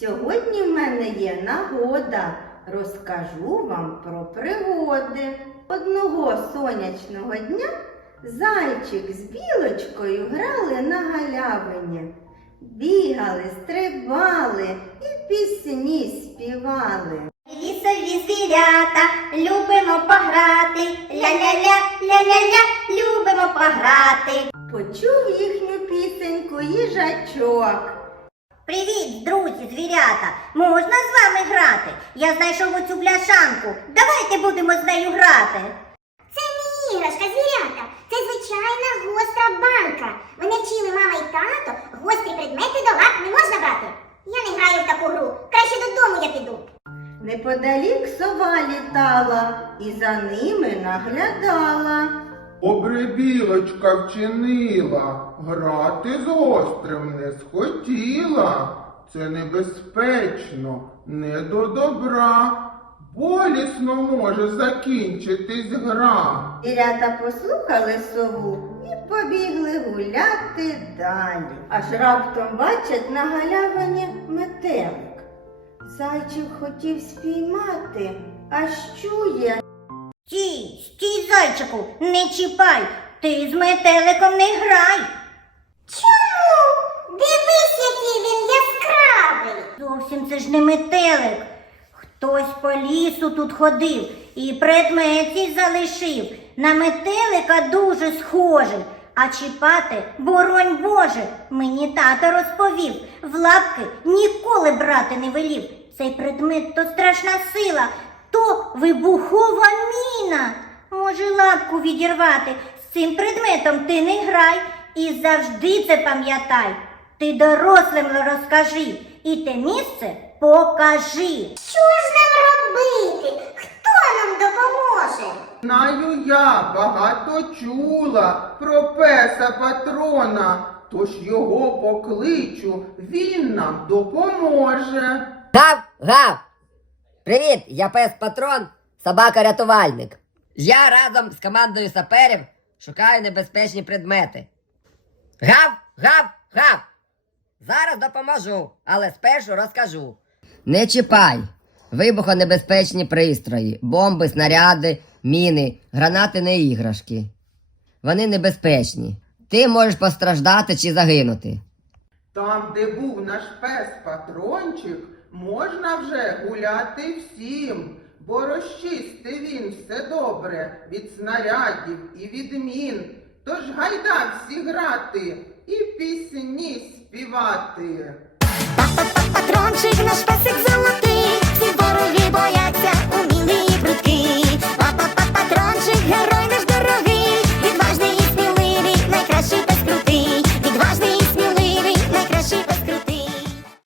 Сьогодні в мене є нагода. Розкажу вам про пригоди. Одного сонячного дня зайчик з білочкою грали на галявині. Бігали, стрибали і пісні співали. Лісові звірята, любимо пограти. Ля-ля-ля, ля-ля-ля, любимо пограти. Почув їхню пісеньку їжачок. Привіт, друзі, звірята! Можна з вами грати? Я знайшов оцю бляшанку. Давайте будемо з нею грати. Це не іграшка, звірята. Це звичайна гостра банка. Мене вчили мама і тато. Гострі предмети до лап не можна брати. Я не граю в таку гру. Краще додому я піду. Неподалік сова літала і за ними наглядала. Добре білочка вчинила, грати з гострим не схотіла. Це небезпечно, не до добра. Болісно може закінчитись гра. Звірята послухали сову і побігли гуляти далі. Аж раптом бачать на галявині метелик. Зайчик хотів спіймати, аж чує. Стій, стій, зайчику, не чіпай. Ти з метеликом не грай. Чому? Дивись, який він яскравий. Зовсім це ж не метелик. Хтось по лісу тут ходив і предмет цей залишив. На метелика дуже схожий. А чіпати, боронь Боже, мені тато розповів, в лапки ніколи брати не велів. Цей предмет то страшна сила, то вибухова міна. Може лапку відірвати. З цим предметом ти не грай і завжди це пам'ятай. Ти дорослим розкажи і те місце покажи. Що ж нам робити? Хто нам допоможе? Знаю я багато чула про песа патрона, тож його покличу, він нам допоможе. Гав, гав! Привіт, я пес патрон, собака-рятувальник. Я разом з командою саперів шукаю небезпечні предмети. Гав, гав, гав! Зараз допоможу, але спершу розкажу. Не чіпай! Вибухонебезпечні пристрої, бомби, снаряди, міни, гранати не іграшки. Вони небезпечні. Ти можеш постраждати чи загинути. Там, де був наш пес патрончик, можна вже гуляти всім, бо розчисти він все добре від снарядів і від мін. Тож гайда всі грати і пісні співати. Патрончик